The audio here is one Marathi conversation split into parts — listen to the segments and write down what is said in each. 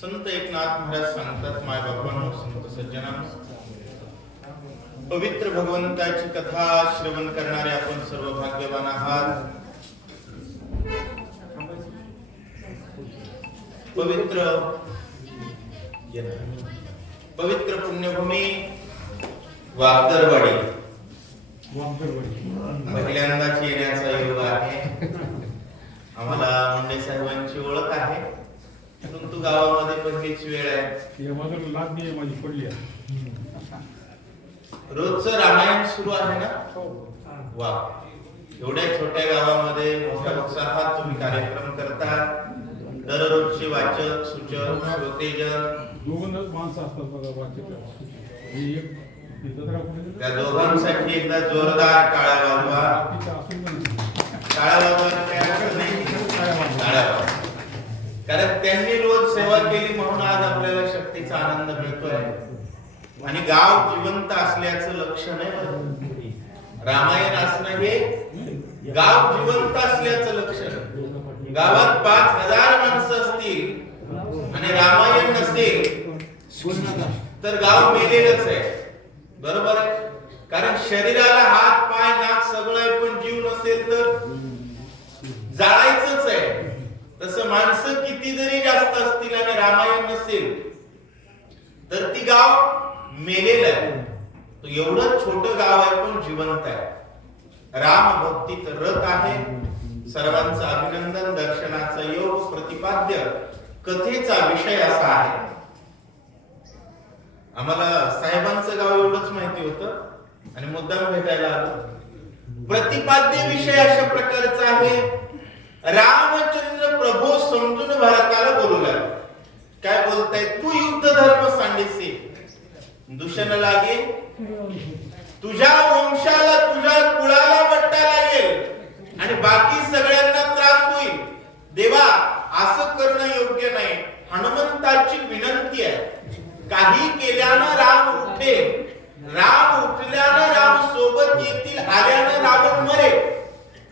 संत एकनाथ महाराज सांगतात, माय बापांनो, संत सज्जनांनो, पवित्र भगवंताची कथा श्रवण करणारे आपण सर्व भाग्यवान आहात. पवित्र पुण्यभूमी वागदरवाडी पहिल्यांदाच येण्याचा योग आहे. आम्हाला मुंडे साहेबांची ओळख आहे, परंतु गावामध्ये पहिलीच वेळ आहे. रोजचं रामायण सुरू आहे ना. वा, एवढ्या छोट्या गावामध्ये मोठ्या उत्साहात तुम्ही कार्यक्रम करता. दररोजचे वाचक, सूचक, श्रोतेजन त्या दोघांसाठी एकदा जोरदार टाळ्या वाजवा. कारण त्यांनी रोज सेवा केली म्हणून आज आपल्याला शक्तीचा आनंद मिळतोय. आणि गाव जिवंत असल्याचं लक्षण आहे. रामायण असणं हे गाव जिवंत असल्याचं लक्षण. गावात 5000 माणसं असतील आणि रामायण नसेल तर गाव मेलेलंच आहे. बरोबर आहे. कारण शरीराला हात, पाय, नाक सगळं आहे, पण जीव नसेल तर जाळायचंच आहे. तसं माणसं किती जरी जास्त असतील आणि रामायण नसेल तर ती गाव मेलेलं आहे. तो एवढं छोटं गाव आहे पण जिवंत आहे. राम भक्तीत रत आहे. सर्वांचं अभिनंदन. दर्शनाचा योग, प्रतिपाद्य कथेचा विषय असा आहे. आम्हाला साहेबांचं गाव एवढंच माहिती होतं आणि मुद्दाम भेटायला आलो. प्रतिपाद्य विषय अशा प्रकारचा आहे. रामचंद्र प्रभू समजून भारताला बोलू लागले. काय बोलताय? तू युद्ध धर्म सांगितले, दूषण लागे तुझ्या वंशाला, तुझ्या कुळाला वट्टा लागेल आणि बाकी सगळ्यांना त्रास होईल. देवा, असं करणं योग्य नाही. हनुमंताची विनंती आहे. काही केल्यानं राम उठेल, राम उठल्यानं राम सोबत येतील, आल्यानं रावण मरेल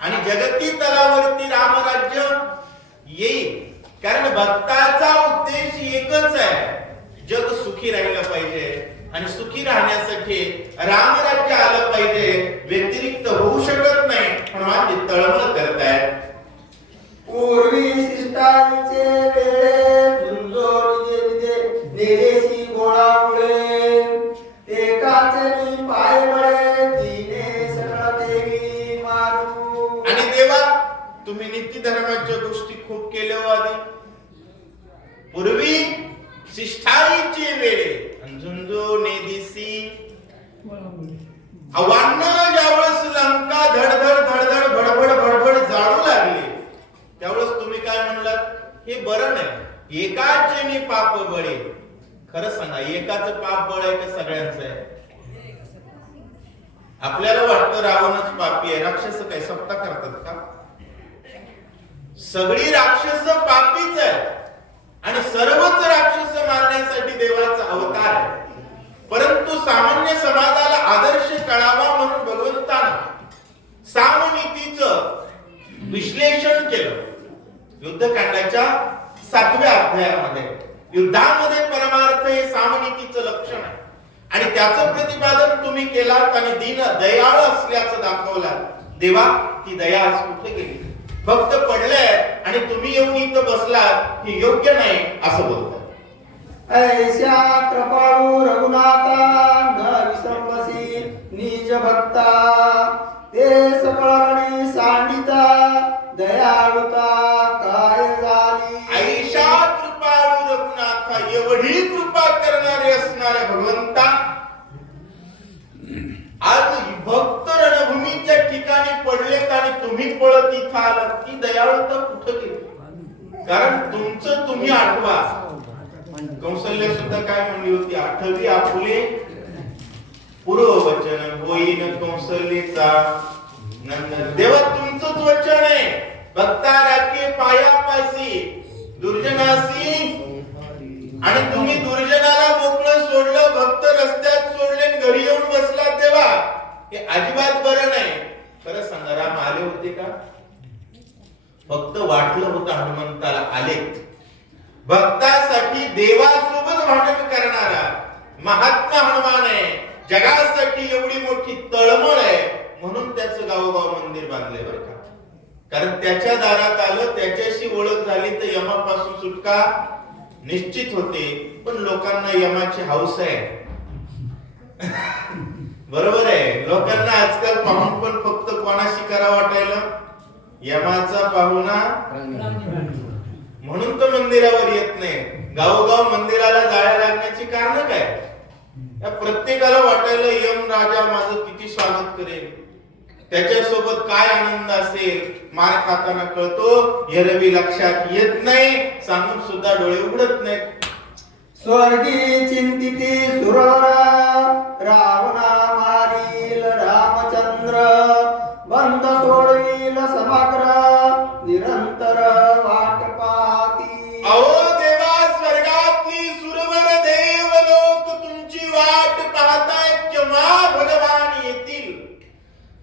आणि जगती तलावरती रामराज्य येईल. कारण भक्ताचा उद्देश एकच आहे, जग सुखी राहिलं पाहिजे आणि सुखी राहण्यासाठी रामराज्य आलं पाहिजे. व्यतिरिक्त होऊ शकत नाही. हनुमान तळमळ करतायत. पूर्वी शिष्टांचे वेळे झुंजोडीचे नेरेसी गोळामुळे एकाचे मी पाय बळे तिने सगळं देवी मारू. आणि देवा, तुम्ही नित्य धर्माच्या गोष्टी खूप केल्या आधी. पूर्वी शिष्टाईचे वेळे झुंजो नेदिसी आव्हानं ज्यावेळेस लंका धडधड धडधड भडभड भडभड जाळू लागली, त्यावेळेस तुम्ही काय म्हणलात? हे बरं नाही, एकाचे मी पाप बळे. खरं सांगा, एकाचं पाप बळ आहे का सगळ्यांचं आहे? आपल्याला वाटतं रावणच पापी आहे. राक्षस काय सप्ता करतात का? सगळी राक्षस पापीच आहे आणि सर्वच राक्षस मारण्यासाठी देवाचा अवतार आहे. परंतु सामान्य समाजाला आदर्श कळावा म्हणून भगवंतानं सामनीतीचं विश्लेषण केलं. युद्धकांडाच्या 7व्या अध्यायामध्ये युद्धामध्ये परमार्थ हे सामनीतीचं लक्षण आहे आणि त्याचं प्रतिपादन तुम्ही केलात आणि दीन दयाळ असल्याचं दाखवलं. देवा, ती दया आज कुठे गेली? फक्त पडले आणि तुम्ही येऊन इथं बसलात, हे योग्य नाही असं बोलतात. ऐशा कृपाळू रघुनाथा न विसंबसी निज भक्ता ते सकळणी सांडिता दयाळुता काय झाली. ऐशा कृपाळू रघुनाथा, एवढी कृपा करणारे असणारे भगवंता आज भक्त रणभूमीच्या ठिकाणी पडलेत आणि तुम्ही पळत इथं आलात. ती दयाळुता कुठं गेली? कारण तुमचं तुम्ही आठवा. कौशल्य सुद्धा काय म्हणली होती? आठवी आपुले पूर्ववचन होईन कौशल्यचा नंदन. देवा, तुमचंच वचन आहे. भक्ता राखे पायापासी वाटलं होतं हनुमंताला आलेत. भक्तासाठी देवासोबत भांडण करणारा महात्मा हनुमान आहे. जगासाठी एवढी मोठी तळमळ आहे म्हणून त्याचं गावोगाव मंदिर बांधलंय बरं का. कारण त्याच्या दारात आलं, त्याच्याशी ओळख झाली तर यमापासून सुटका निश्चित होते. पण लोकांना यमाची हौस आहे. बरोबर आहे. लोकांना आजकाल पाहून पण फक्त कोणाशी करा वाटायला, यमाचा पाहुणा म्हणून तो मंदिरावर येत नाही. गावोगाव मंदिराला जायला लागण्याची कारण काय? या प्रत्येकाला वाटायला यम राजा माझं किती स्वागत करेल, त्याच्यासोबत काय आनंद असेल. मार खाताना कळतो, एरवी लक्षात येत नाही, सांगून सुद्धा डोळे उघडत नाहीत. स्वर्गी चिंतिती सुरवर रावणा मारील रामचंद्र, बंद सोडविल समग्र निरंतर वाट पाहती. अहो देवा, स्वर्गातली सुरवर देव लोक तुमची वाट पाहतायत केव्हा भगवान येतील,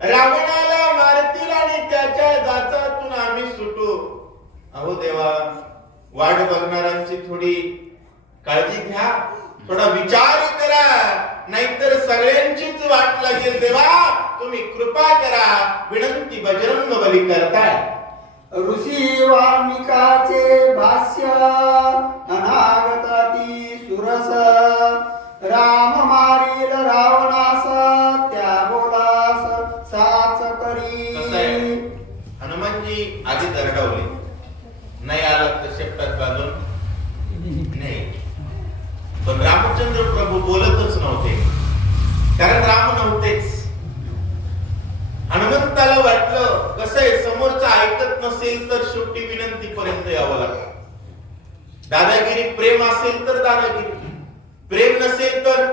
रावणाला मारतील आणि त्याच्या जाचातून आम्ही सुटू. अहो देवा, वाट बघणाऱ्यांची थोडी काळजी घ्या, थोडा विचार करा, नाहीतर सगळ्यांचीच वाट लागेल. देवा तुम्ही कृपा करा, विनंती बजरंग बली करताय. ऋषी वाल्मिकाचे भाष्य अनागताती सुरस, राम मारील रावणास त्या बोलास साच करी. कसं आहे, हनुमानजी आधी दरडावले, नाही आला तर शेपटात बांधून नाही. पण रामचंद्र प्रभू बोलतच नव्हते, कारण राम नव्हतेच. हनुमंताला वाटलं कसं आहे, समोरचं ऐकत नसेल तर शेवटी विनंती पर्यंत यावं लागतं. दादागिरी प्रेम असेल तर दादागिरी, प्रेम नसेल तर.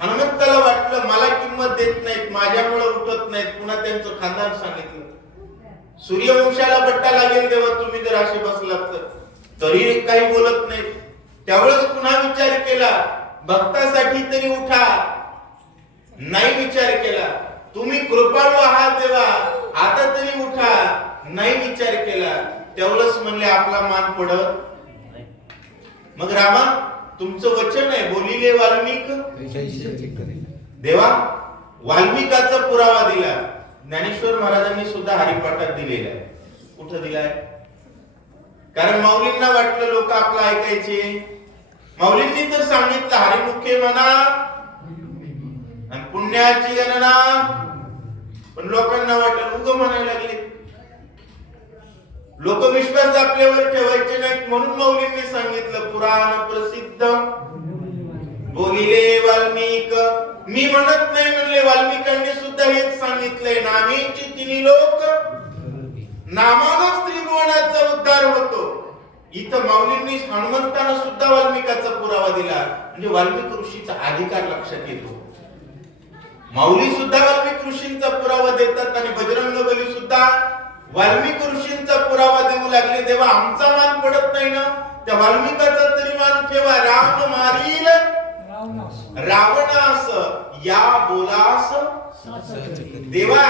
हनुमंताला वाटलं मला किंमत देत नाहीत, माझ्यामुळे उठत नाहीत. पुन्हा त्यांचं खानदान सांगितलं, सूर्यवंशाला बट्टा लागेल देवा तुम्ही जर असे बसलात तर. तरी काही बोलत नाहीत. त्यावेळेस पुन्हा विचार केला, भक्तासाठी तरी उठा. नाही विचार केला. तुम्ही कृपाळू आहात देवा, आता तरी उठा. नाही विचार केला. त्यावेळेस म्हणले आपला मान पडत. मग रामा तुमचं वचन आहे, बोलिले वाल्मिक. देवा वाल्मिकाचा पुरावा दिला. ज्ञानेश्वर महाराजांनी सुद्धा हरिपाठात दिलेला आहे. कुठं दिलाय? कारण माऊलींना वाटलं लोक आपलं ऐकायचे. माऊलींनी तर सांगितलं हरिमुखे म्हणा आणि पुण्याची गणना. पण लोकांना वाटलं उग म्हणायला लागले. लोक विश्वास आपल्यावर ठेवायचे नाहीत म्हणून माऊलींनी सांगितलं पुराण प्रसिद्ध बोलिले वाल्मिक. मी म्हणत नाही म्हणले, वाल्मिकांनी सुद्धा हेच सांगितलंय. नामेची तिन्ही लोक, नामानच त्रिभुवनाचा उद्धार होतो. इथं माऊलींनी हनुमंतानं सुद्धा वाल्मिकाचा पुरावा दिला. म्हणजे वाल्मिक ऋषीचा अधिकार लक्षात येतो. माऊली सुद्धा वाल्मिक ऋषींचा पुरावा देतात आणि बजरंग बली सुद्धा वाल्मिक ऋषींचा पुरावा देऊ लागले. देवा आमचा मान पडत नाही ना, त्या वाल्मिकाचा तरी मान ठेवा. राम मारील रावणास या बोलास. देवा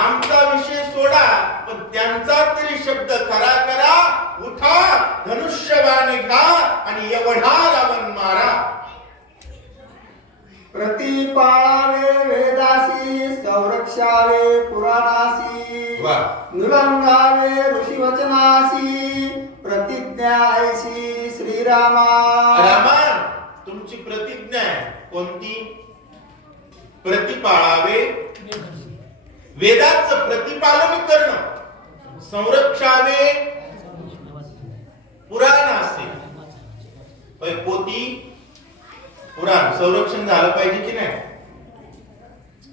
आमचा विषय सोडा, पण त्यांचा तरी शब्द खरा करा. उठा, धनुष्यबाण घ्या आणि एवढा रावण मारा. प्रतिपाळे वेदासी, संरक्षावे पुराणासी, नुलंगावे ऋषी वचनासी, प्रतिज्ञा ऐसी श्रीरामा. रामा तुमची प्रतिज्ञा आहे कोणती? प्रतिपाळावे, वेदाचं प्रतिपालन करणं. संरक्षावे पुराण असेल, पोती पुराण संरक्षण झालं पाहिजे की नाही.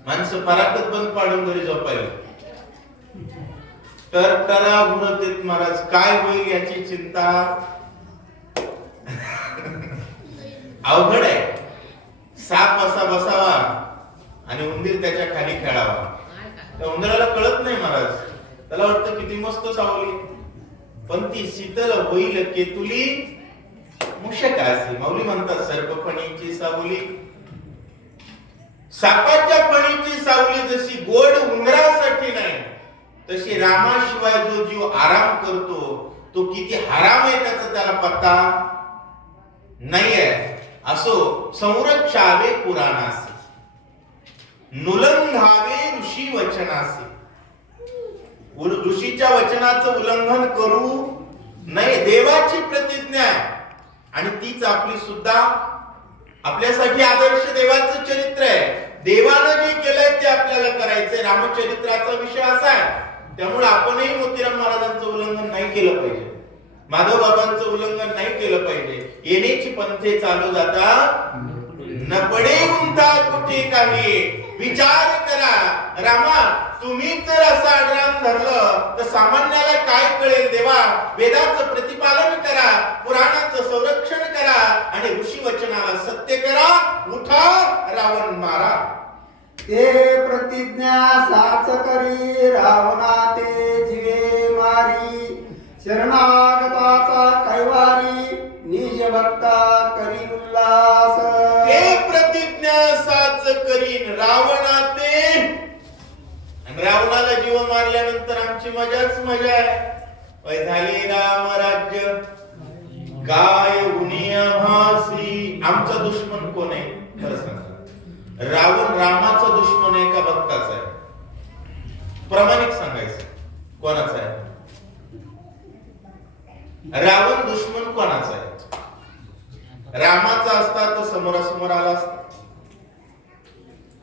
माणसं पराकत बंद पाडून घरी झोपायला तर करा भुरतेत महाराज. काय होईल याची चिंता अवघड आहे. साप असा बसावा आणि उंदीर त्याच्या खाली खेळावा. त्या उंदराला कळत नाही महाराज, त्याला वाटतं किती मस्त सावली, पण ती शीतल होईल केतुली मूषक असे. माऊली म्हणतात सर्पफणीची सावली. सापाच्या फणीची सावली जशी गोड उंदरासाठी नाही, तशी रामाशिवाय जो जीव आराम करतो तो किती हराम आहे त्याचा त्याला पत्ता नाहीये. असो संरक्षावे पुराणासी, नुलंघावे ऋषी वचनासी. ऋषीच्या वचनाचं उल्लंघन करू नये. देवाची प्रतिज्ञा आहे आणि तीच आपली सुद्धा आपल्यासाठी आदर्श देवाचं चरित्र आहे. देवानं जे केलंय ते आपल्याला करायचंय. रामचरित्राचा विषय असा आहे. त्यामुळे आपणही मोतीराम महाराजांचं उल्लंघन नाही केलं पाहिजे, माधव बाबांचं उल्लंघन नाही केलं पाहिजे. येण्याची पंथे चालू जाता न पडे गुंता कुठे काही. विचार करा, रामा तुम्ही जर असं आडरान धरलं तर सामान्याला काय कळेल. देवा वेदाचं प्रतिपालन करा, पुराणाचं संरक्षण करा आणि ऋषी वचनाला सत्य करा. उठा, रावण मारा. ते प्रतिज्ञा साच करी, रावणा ते जीवे मारी. शरणागताचा कैवारी, निज भक्ता करी उल्लास. ते प्रतिज्ञा साच करीन, रावणा ते. रावणाला जीव मारल्यानंतर आमची मजाच मजा आहे. झाले राम राज्य काय उनिया भासी. आमचा दुश्मन कोण आहे खरं सांगा. रावण रामाचा दुश्मन आहे का भक्ताचा आहे? प्रामाणिक सांगायचं कोणाचा आहे? रावण दुश्मन कोणाचा आहे? रामाचा असता तर समोरासमोर आला असता.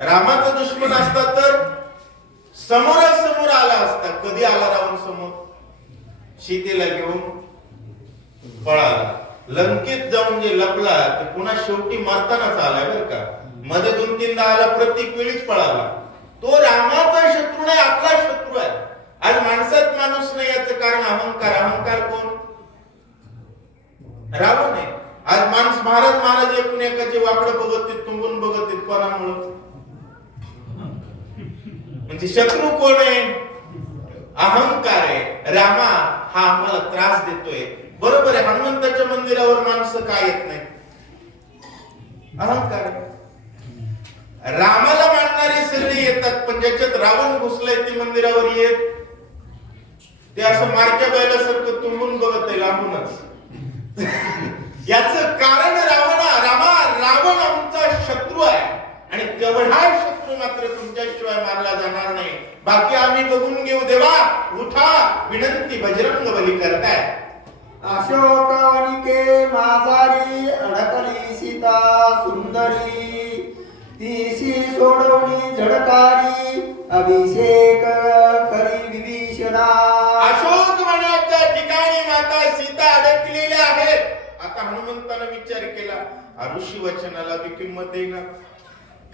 रामाचा दुश्मन असता तर समोरासमोर आला असता. कधी आला रावण समोर? सीतेला घेऊन पळाला. लंकेत जाऊन जे लपला ते पुन्हा शेवटी मरतानाच आलाय बरं का. मध्ये 2-3दा आला, प्रत्येक वेळीच पळाला. तो रामाचा शत्रू नाही, आपला शत्रू आहे. आज माणसात माणूस नाही याचं कारण अहंकार. अहंकार कोण? रावण आहे. आज महाराज एकूण एकाचे वाकडं बघत आहेत, तुंबून बघत आहेत. कोणामुळं? म्हणजे शत्रू कोण आहे? अहंकार आहे. रामा हा आम्हाला त्रास देतोय. बरोबर आहे. हनुमंताच्या मंदिरावर माणसं काय येत नाही? अहंकार. रामाला मानणारे सगळे येतात, पण ज्याच्यात रावण घुसलाय ते मंदिरावर येत. ते असं मारक्या बैलासारखं तुंबून बघत आहे लांबूनच. याच कारण रावण आमचा शत्रू आहे आणि तेवढा शत्रू मात्र तुमच्याशिवाय मारला जाणार नाही. बाकी आम्ही बघून घेऊ. देवा उठा, विनंती बजरंग बली करताय. अशोक वनिके माझारी, अडकली सीता सुंदरी. तीसी सोडवणी झडकारी, अभिषेक करी विभीषणा. अशोक वनाच्या ठिकाणी माता सीता अडकलेल्या आहेत. आता हनुमंतानं विचार केला, ऋषी वचनाला बी किंमत देईना,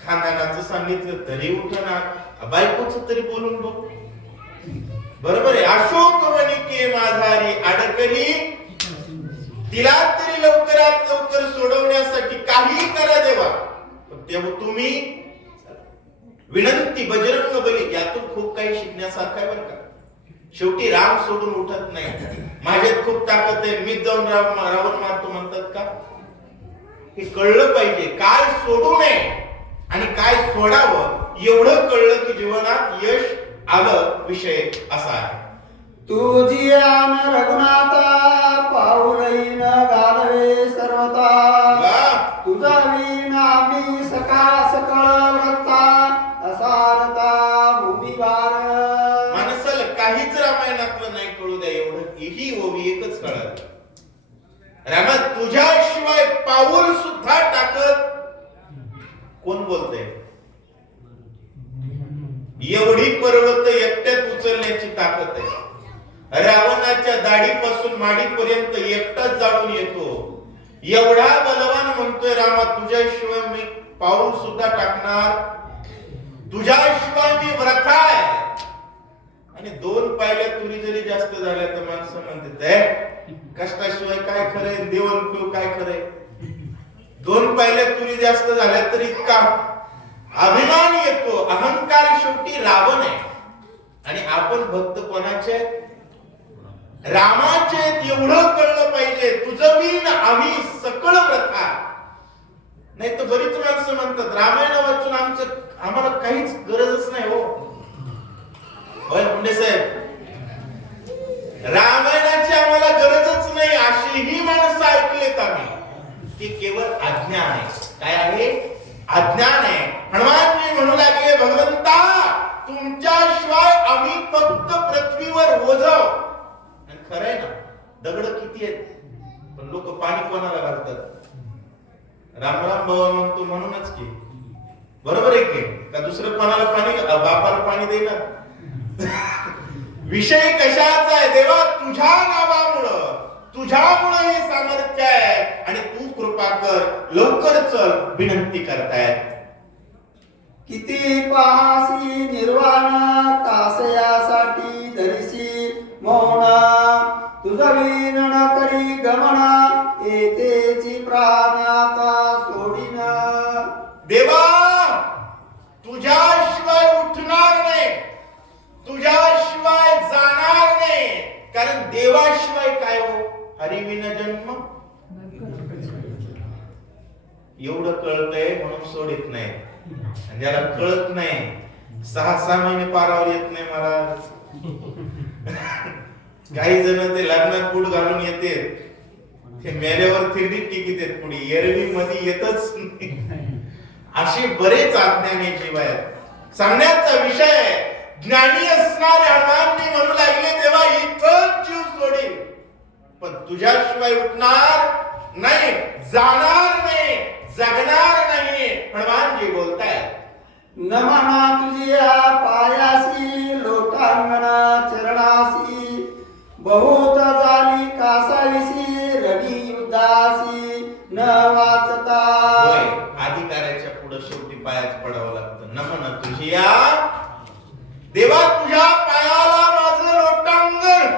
खानदानाचं सांगितलं तरी उठणार, बायकोच तरी बोलून बघ. बरोबर आहे. अशोक वनिके माझारी अडकली, तिला तरी लवकरात लवकर सोडवण्यासाठी काही करा देवा. पण तेव्हा तुम्ही विनंती बजरंग बली. यातून खूप काही शिकण्यासारखं आहे बरं का. शेवटी राम सोडून उठत नाही. माझ्यात खूप ताकद आहे, मीच जाऊन रावण मारतो म्हणतात का? हे कळलं पाहिजे. काय सोडू नये आणि काय सोडावं एवढं कळलं की जीवनात यश आलं. विषय असा आहे. तुझी आन रघुनाथा, पाऊलहीन घालवे सर्वता. तुझा विना मी सकळ व्रता, असारता भूमिभार. माणसाला काहीच रामायणातलं नाही कळू द्या एवढं ही ओवी एकच कळत. रामा तुझ्याशिवाय पाऊल सुद्धा टाकत कोण बोलतंय? एवढी पर्वत एकट्यात उचलण्याची ताकद आहे. रावणाच्या दाढीपासून माडीपर्यंत एकटाच जाळून येतो. एवढा बलवान म्हणतोय रामा तुझ्याशिवाय मी पाऊल सुद्धा टाकणार, तुझ्याशिवाय मी व्रता आहे. आणि 2 पायल्या तुरी जरी जास्त झाल्या तर माणसं म्हणतात कष्टाशिवाय काय खरंय, देवण पिऊ काय खरंय. 2 पायल्या तुरी जास्त झाल्या तर इतका अभिमान येतो. अहंकार शेवटी रावण आहे. आणि आपण भक्त कोणाचे? रामाचे. एवढं कळलं पाहिजे. तुझं मी आम्ही सकळ व्रता. नाही तर बरीच माणसं म्हणतात रामायण वाचून आम्हाला काहीच गरजच नाही. हो होय मुंडे साहेब, रामायणाची आम्हाला गरजच नाही अशीही माणसं ऐकलेत आम्ही. ती केवळ अज्ञान आहे. काय आहे? अज्ञान आहे. हनुमानजी म्हणू लागले, भगवंता तुमच्याशिवाय आम्ही फक्त पृथ्वीवर ओझव. आणि खरंय ना, दगड किती आहेत पण लोक पाणी कोणाला घालतात? रामराम बाबा म्हणतो म्हणूनच की. बरोबर आहे की? का दुसरं कोणाला पाणी, बापाला पाणी देणार? विषय कशाचा आहे? देवा तुझ्या नावामुळं, तुझ्यामुळं हे सामर्थ्य आहे आणि तू कृपा कर, लवकर चल, विनंती करतायत. किती पाहासी निर्वाण, कासयासाठी धरिसी मौन. तुझवी न करी गमन, येतेची प्राणाता सोडीन. देवा तुझ्याशिवाय उठणार नाही, तुझ्याशिवाय जाणार नाही. कारण देवाशिवाय काय हो? हरिविन जन्म. एवढं कळतंय म्हणून सोडित नाही. आणि ज्याला कळत नाही 6-6 महिने पारावर येत नाही महाराज. काही जण ते लग्नात बुड घालून येते, ते मेल्यावर थिरडीत टिकीत आहेत, पुढे एरवी मध्ये येतच नाही. असे बरेच अज्ञानी जीव आहेत. सांगण्याचा विषय ज्ञानी असणारे हनुमानजी म्हणू लागले, देवा इथंच जीव सोडील पण तुझ्याशिवाय उठणार नाही, जाणार नाही, जगणार नाही. हनुमानजी बोलतायत. नमना तुझिया पायासी, लोटांगणा चरणासी. बहुत झाली कासाविसी, रणी युद्धासी न वाचता. अधिकाऱ्याच्या पुढे शेवटी पायाच पडावं लागतं. नमन तुझिया, देवा तुझ्या पायाला माझं लोटांगण.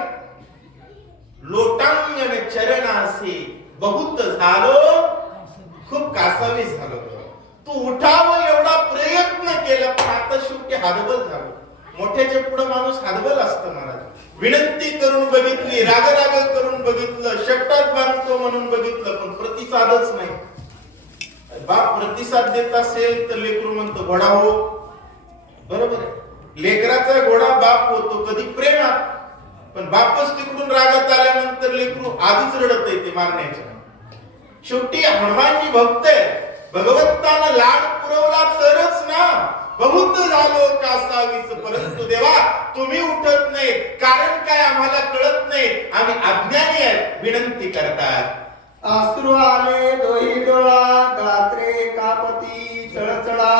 लोटांगण चरणासी, बहुत झालो, खूप कासावीस झालो. तू उठावं एवढा प्रयत्न केला पण आता शेवटी हादबल झालो. मोठ्याच्या पुढे माणूस हादबल असतं महाराज. विनंती करून बघितली, राग करून बघितलं, शेपटात बांधतो म्हणून बघितलं पण प्रतिसादच नाही. बाप प्रतिसाद देत असेल तर लेकरू म्हणतो घोडा हो. बरोबर आहे, लेकराचा घोडा बाप होतो कधी प्रेमात, पण बापच तिकडून रागात आल्यानंतर लेकरू आधीच रडत आहे ते मारण्याच्या. शेवटी हनुमानजी भक्त आहे. भगवंतानं लाड पुरवला तरच ना. बहुत झालो कासावीस, परंतु देवा तुम्ही उठत नाही. कारण काय आम्हाला कळत नाही, आम्ही अज्ञानी आहेत. विनंती करतात. अश्रू आले डोही डोळा, गात्रे कापती चळचळा.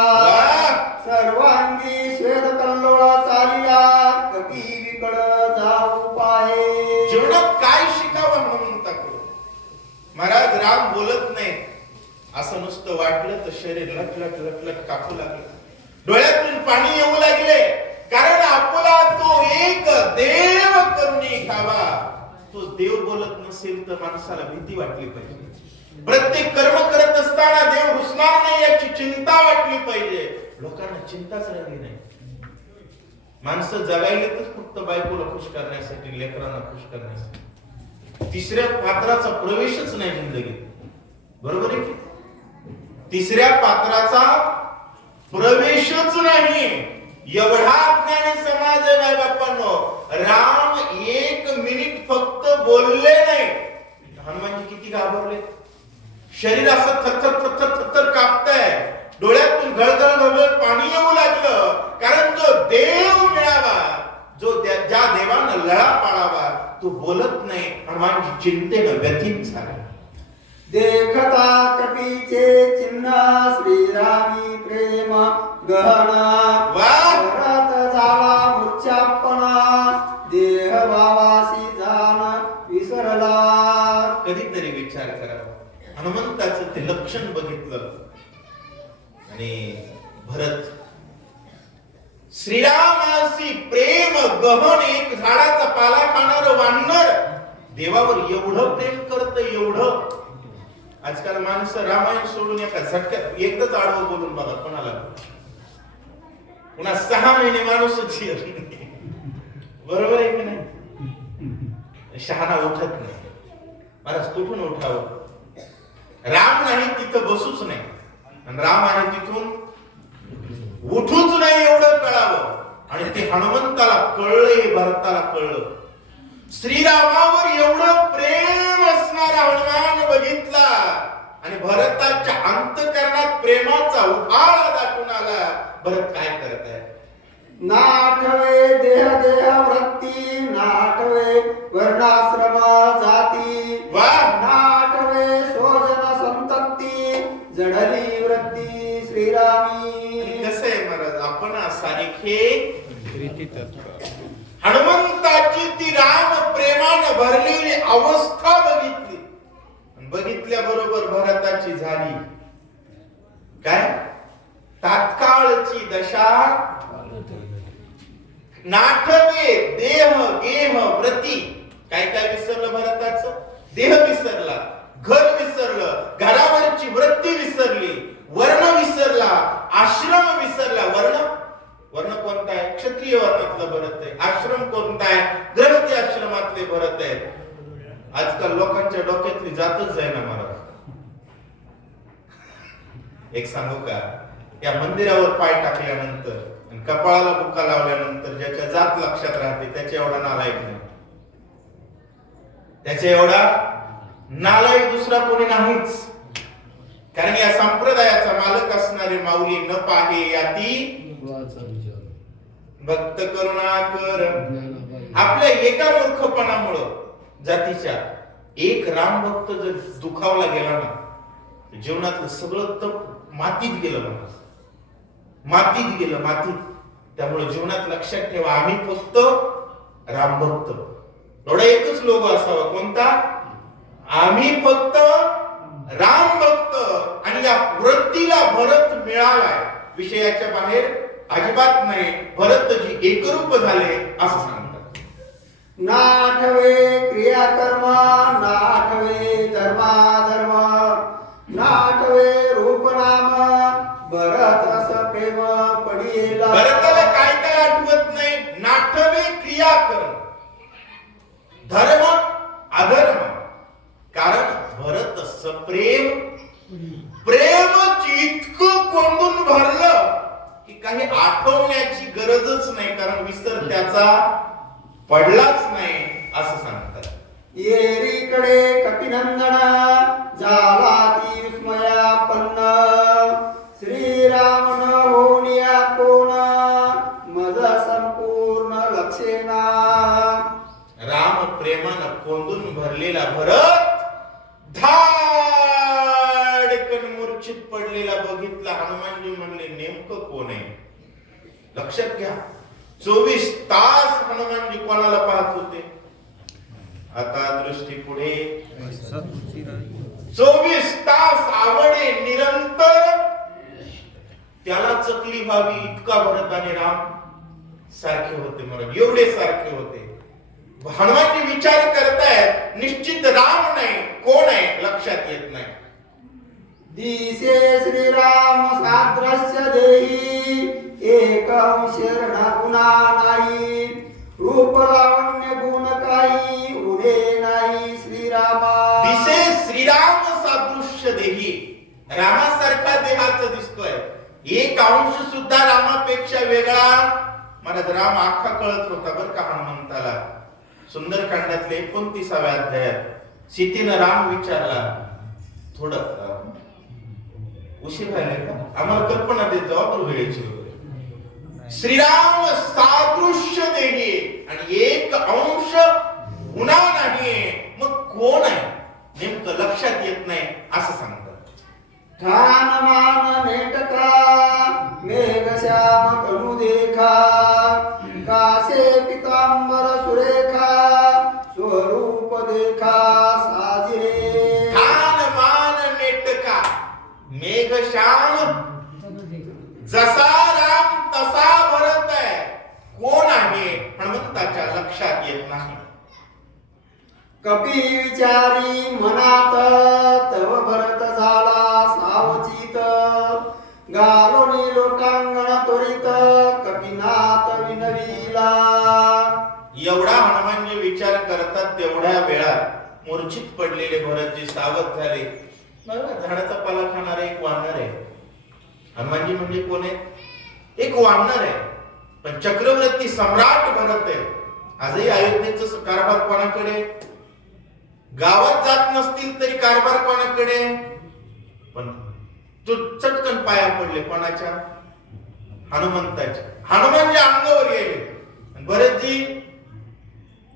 सर्वांगी श्वेत कल्लोळा चालिला, कपी विकड जाऊ पाहे. जीवनात काय शिकावं हनुमंता करू. महाराज राम बोलत नाही असं नुसतं वाटलं तर शरीर लटलट लटलट कापू लागलं, डोळ्यातून पाणी येऊ लागले. कारण आपला तो एक देव करुणी खावा. तो देव बोलत नसेल तर माणसाला भीती वाटली पाहिजे. प्रत्येक कर्म करत असताना देव रुसणार नाही याची चिंता वाटली पाहिजे. लोकांना चिंताच राहिली नाही. माणसं जगायले तर फक्त बायकोला खुश करण्यासाठी, लेकरांना खुश करण्यासाठी. तिसऱ्या पात्राचा प्रवेशच नाही जिंदगीत. बरोबर आहे की? तिसऱ्या पात्राचा प्रवेशच नाही. एवढा अज्ञानी समाज आहे माय बापांनो. राम 1 मिनिट फक्त बोलले नाही, हनुमानजी किती घाबरले. शरीर असं थरथर थरथर थरथर कापतंय, डोळ्यातून गळगळ गळगळ पाणी येऊ लागलं. कारण जो देव मिळावा, जो ज्या देवानं लळा पाळावा तो बोलत नाही. हनुमानजी चिंतेनं व्यथित झाले. देखता कपीचे चिन्ह, श्रीरामी प्रेम गहना. परत झाला मूर्छापणा, देह भावासी जाण विसरला. कधीतरी विचार करावा. हनुमंताचं ते लक्षण बघितलं आणि भरत श्रीरामासी प्रेम गहन, एक झाडाचा पाला खाणार वानर देवावर एवढं प्रेम करत. एवढं आजकाल माणसं रामायण सोडून एका झटक्यात एकदाच आडवं बोलून बघा कोणाला, पुन्हा 6 महिने माणूसच येत नाही. बरोबर आहे की नाही? शहाणा उठत नाही. महाराज कुठून उठावं? राम नाही तिथं बसूच नाही, आणि राम आहे तिथून उठूच नाही एवढं कळावं. आणि ते हनुमंताला कळलं, हे भरताला कळलं. श्रीरामावर एवढं प्रेम असणारा हनुमान बघितला आणि भरताच्या अंतःकरणात प्रेमाचा उफाळा दाटून आला. भरत काय करत आहे? नाठवे देह देह वृत्ती, नाठवे वर्णाश्रम जाती, नाठवे स्वजन संतती, जडली वृत्ती श्रीरामी. कसं आहे महाराज, आपण सारिखे हनुमंताची ती राम प्रेमानं भरलेली अवस्था बघितली. बघितल्याबरोबर भरताची झाली काय? तात्काळची दशा. नाठवे देह गेह व्रती. काय काय विसरलं भरताचं? देह विसरला, घर विसरलं, घरावरची वृत्ती विसरली, वर्ण विसरला, आश्रम विसरला. वर्ण कोणता आहे? क्षत्रिय वर्णातला भरत आहे. आश्रम कोणता आहे? गृहस्थी आश्रमातले भरत आहेत. आजकाल लोकांच्या डोक्यातली जातच जाईना महाराज. एक सांगू का? या मंदिरावर पाय टाकल्यानंतर आणि कपाळाला बुक्का लावल्यानंतर ज्याच्या जात लक्षात राहते त्याच्या एवढा नालायक नाही. त्याच्या एवढा नालायक दुसरा कोणी नाहीच. कारण या संप्रदायाचा मालक असणारे माऊली न पाहे याती भक्त करुणाकर. आपल्या एका मूर्खपणामुळं जातीच्या एक राम भक्त जर दुखावला गेला ना, जीवनातलं सगळं तप मातीत गेलं म्हणा, मातीत गेलं, मातीत. त्यामुळे जीवनात लक्षात ठेवा, आम्ही फक्त राम भक्त. एवढा एकच लोगो असावा. कोणता? आम्ही फक्त राम भक्त. आणि या वृत्तीला भरत मिळालाय, विषयाच्या बाहेर अजिबात नाही. भरत जी एकरूप झाले असं सांगतात. नाठवे क्रियाकर्म, नाठवे धर्माधर्म, नाठवे रूपनाम, भरत रस प्रेम पडिला. भरताला काय काय आठवत नाही? नाठवे क्रियाकर्म, धर्म अधर्म. कारण भरत सप्रेम, प्रेम इतकं कोंडून भरलं की काही आठवण्याची गरजच नाही. कारण विसर त्याचा पडलाच नाही असं सांगतात. येरीकडे कपिनंदन, झाला ती विस्मयापन्न, श्रीराम न होनिया कोण, मज संपूर्ण लक्षेना. राम प्रेमानं कोंडून भरलेला भरत धाडकन मूर्छित पडलेला बघितला. हनुमानजी म्हणले, नेमकं कोण आहे? लक्षात घ्या, 24 तास हनुमानजी कोणाला पाहत होते? आता दृष्टी पुढे. 24 तास आवडे निरंतर त्याला चकली व्हावी इतका भरत आणि राम सारखे होते. मला एवढे सारखे होते. हनुमानजी विचार करतायत, निश्चित राम नाही, कोण आहे लक्षात येत नाही. दिसे श्रीराम सादृश्य देही, एकं शरण गुणा नाही, रूप लावण्य गुण काही उरे नाही श्रीरामा. दिसे श्रीराम सादृश्य देही. रामासारखा देहाचा दिसतोय. एक अंश सुद्धा रामापेक्षा वेगळा. मला राम अख्खा कळत होता बरं का हनुमंताला. सुंदरकांडातले 29व्या अध्यायात सीतेनं राम विचारला, थोडं उशीर झाले का? आम्हाला कल्पना देत जावा बरं वेळेची वगैरे. श्रीराम सादृश्य देही आणि एक अंश गुणा नाही. मग कोण आहे नेमकं लक्षात येत नाही असं सांगतात. ठाण मान नेटका, मेघश्याम तनु देखा, कासे पितांबर सुरेखा, स्वरूप देखा साजिरे. ठाण मान नेटका, मेघश्याम, जसा राम तसा भरत आहे. कोण आहे हनुमंताच्या लक्षात येत नाही. कपी विचारी मनात, तव भरत झाला सावचित, गालोनी लोटांगण त्वरित, कपिनाथ विनविला. एवढा हनुमानजी विचार करतात तेवढ्या वेळात मूर्छित पडलेले भरतजी सावध झाले. झाडाचा पाला खाणारे एक वानर आहे. हनुमानजी म्हणजे कोण आहे? एक वानर आहे. पण चक्रवर्ती सम्राट भरत आहे. आजही अयोध्येचं कारभार कोणाकडे? गावात जात नसतील तरी कारभार कोणाकडे? पण तो चटकन पाया पडले कोणाच्या? हनुमंताच्या. हनुमानच्या अंगावर गेले. भरतजी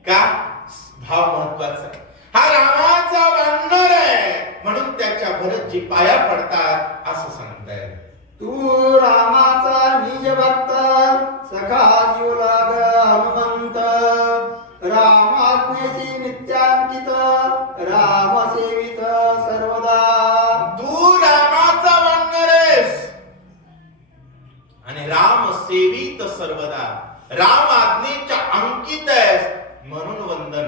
का? भाव महत्वाचा आहे. हा रामाचा वानर आहे म्हणून त्याच्या भरतजी पाया पडतात असं सांगताय. तू रामाचा निज भक्त सखा जीव लाग हनुमंत, रामाज्ञेशी नित्यांकित राम सेवित सर्वदा. तू रामाचा वानर आहेस आणि राम सेवित सर्वदा. राम आज्ञेच्या अंकित आहेस म्हणून वंदन.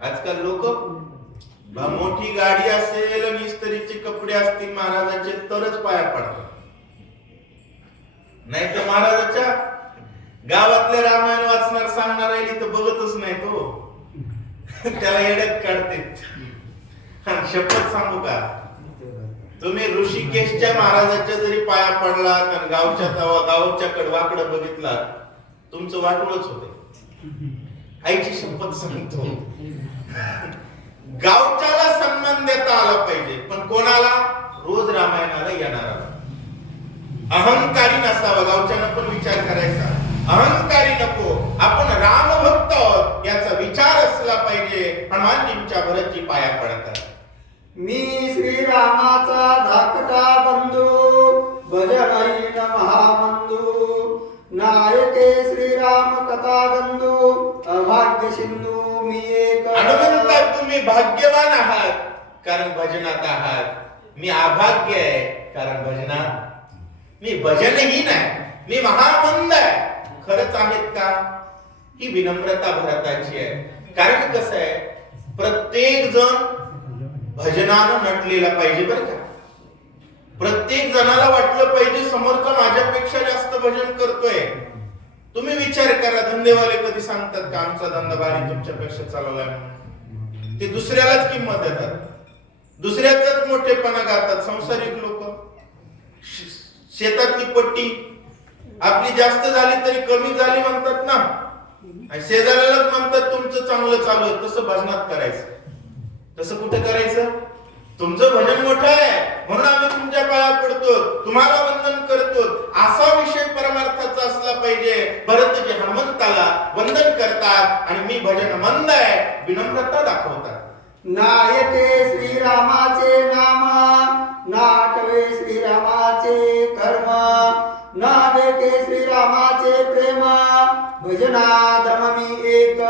आजकाल लोक मोठी गाडी असेल आणि इस्त्रीचे कपडे असतील महाराजाचे तरच पाया पडतात. नाही तर महाराजाच्या गावातले रामायण वाचणार सांगणार आहे तर बघतच नाही तो. त्याला येड्यात काढते. शपथ सांगू का, तुम्ही ऋषिकेशच्या महाराजाच्या जरी पाया पडला तर गावच्या कडवाकडे बघितला तुमचं वाटूनच होते. आईची शपथ सांगतो. गावच्याला सन्मान देता आला पाहिजे पण कोणाला? रोज रामायणाला येणारा. अहंकारी नसावा. गावच्यानं पण विचार करायचा. अहंकारी नको. आपण रामभक्त आहोत याचा विचार असला पाहिजे. हनुमानजींच्या भरतजी पाया पडतात. मी श्रीरामाचा धाकटा बंधू भजन महाबंधू, नायके श्रीराम कथा गंधू अभाग्य सिंधू मी एक. हनुमंता तुम्ही भाग्यवान आहात कारण भजनात आहात. मी अभाग्य आहे कारण भजनात. मी भजनहीन आहे. मी महामंद आहे. खरंच आहेत का? ही विनम्रता भरताची आहे. कारण कसं आहे, प्रत्येक जण भजनानं नटलेला पाहिजे बरं का. प्रत्येक जणाला वाटलं पाहिजे समोरचा माझ्यापेक्षा जास्त भजन करतोय. तुम्ही विचार करा, धंदेवाले कधी सांगतात का आमचा धंदा भारी तुमच्यापेक्षा चालवलाय म्हणून? ते दुसऱ्यालाच किंमत देतात. दुसऱ्याचाच मोठेपणा गातात. संसारिक लोक शेतातली पट्टी आपली जास्त झाली तरी कमी झाली म्हणतात ना. शेजाऱ्यालाच म्हणतात तुमचं चांगलं चालू आहे. तसं भजनात करायचं. तसं कुठे करायचं? तुमचं भजन मोठं आहे म्हणून आम्ही तुमच्या पाया पडतो, तुम्हाला वंदन करतो, असा विषय परमार्थाचा असला पाहिजे. भरतजी हनुमंताला वंदन करतात आणि मी भजन मंद आहे विनम्रता दाखवतात. नायके श्रीरामाचे नाम, नाटवे श्रीरामाचे कर्म, ना देखे श्रीरामाचे प्रेम, भजनाधम मी एक.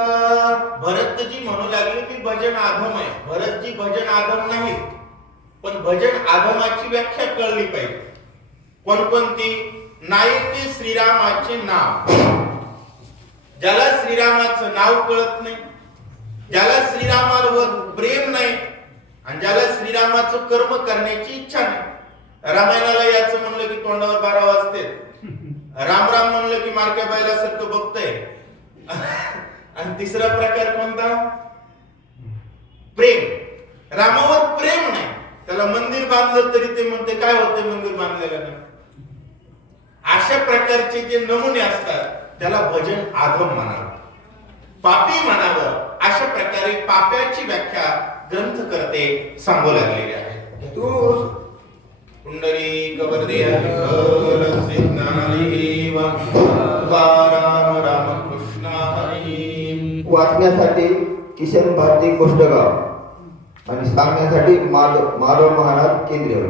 भरतजी म्हणू लागले की भजन आधम आहे. भरतजी भजन आधम नाही पण भजन आधमाची व्याख्या कळली पाहिजे. कोणकोणती? नायके श्रीरामाचे नाव. ज्याला श्रीरामाचं नाव कळत नाही, ज्याला श्रीरामावर प्रेम नाही आणि ज्याला श्रीरामाचं कर्म करण्याची इच्छा नाही. रामायणाला याचं म्हणलं की तोंडावर 12 वाजते. राम राम म्हणलं की मारक्या बैलासारखं बघतंय. आणि तिसरा प्रकार कोणता? प्रेम. रामावर प्रेम नाही. त्याला मंदिर बांधलं तरी ते म्हणते काय होतंय मंदिर बांधलेलं नाही. अशा प्रकारचे जे नमुने असतात त्याला भजन आधम म्हणावं, पापी म्हणावं. अशा प्रकारे पाप्याची व्याख्या ग्रंथकर्ते सांगू लागलेले आहे. तू पुंडरी कवर्दे रामकृष्ण हरी. वाचण्यासाठी किशन भारती गोष्टगाव आणि सांगण्यासाठी माधव महाराज केंद्रीय.